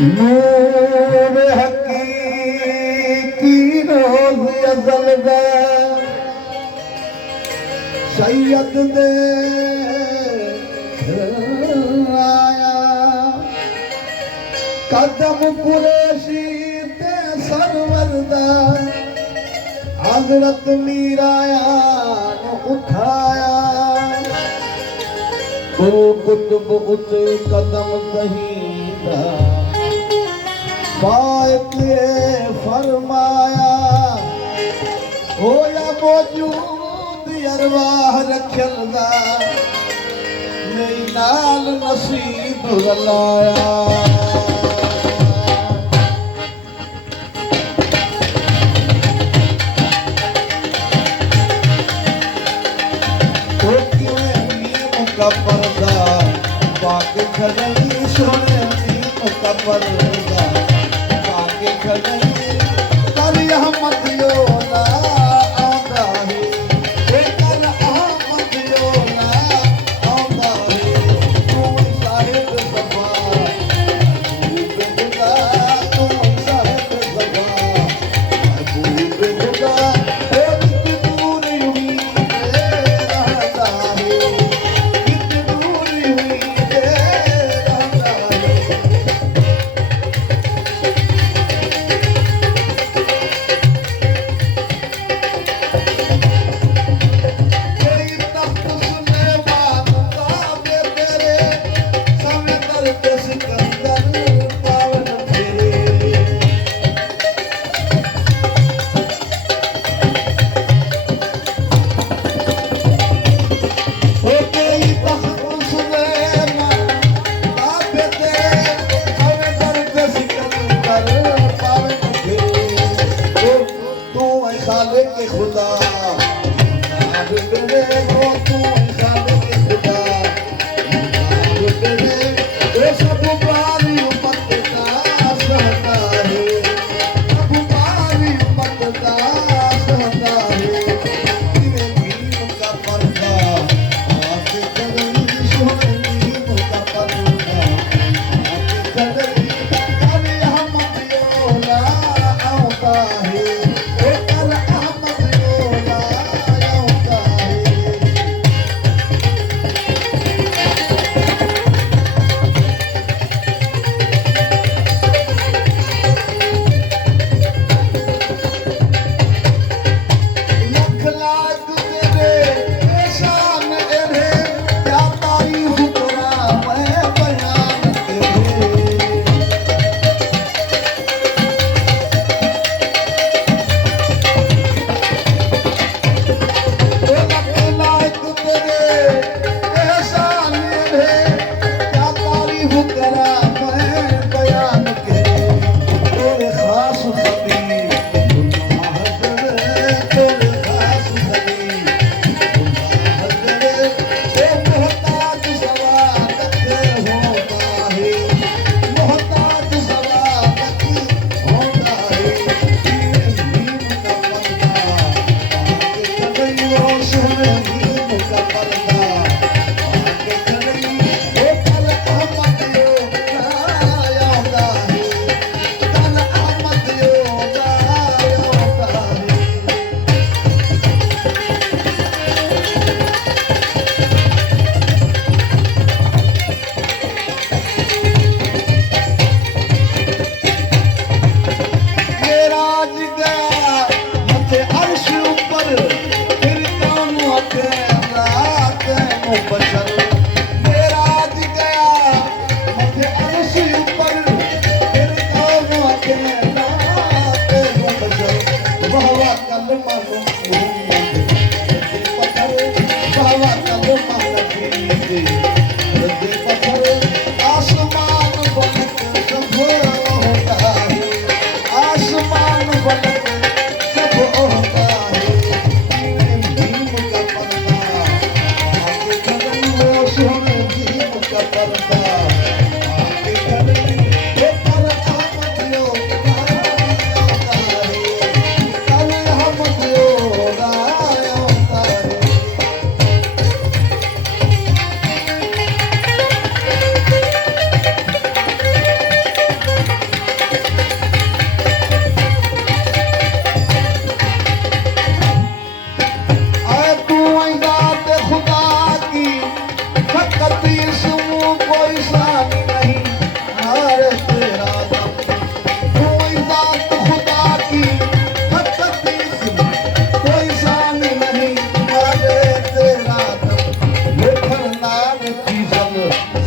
नूर हकीकी रोज़ अज़ल दा सैयद दे आया कदम कुरैशी ते सरवर दा हज़रत मीराया ने उठाया ओ कुतुब उच कदम कहीदा पाए फरमाया होया मौजूद अरवाह रखलदा नहीं नाल नसीब रलाया का पर्दा पाके खड़ी सोने नीम का पर्दा पाके खड़ी कल अहमद योला आंदा है कल अहमद योला आंदा है तू साहिब सफा बेगुदा तू साहिब सफा बेगुदा खुदा इकतीस कोई शान नहीं मारे तेरा दम कोई बात खुदा की 31 कोई शान नहीं मारे तेरा दम ये फरमान की सब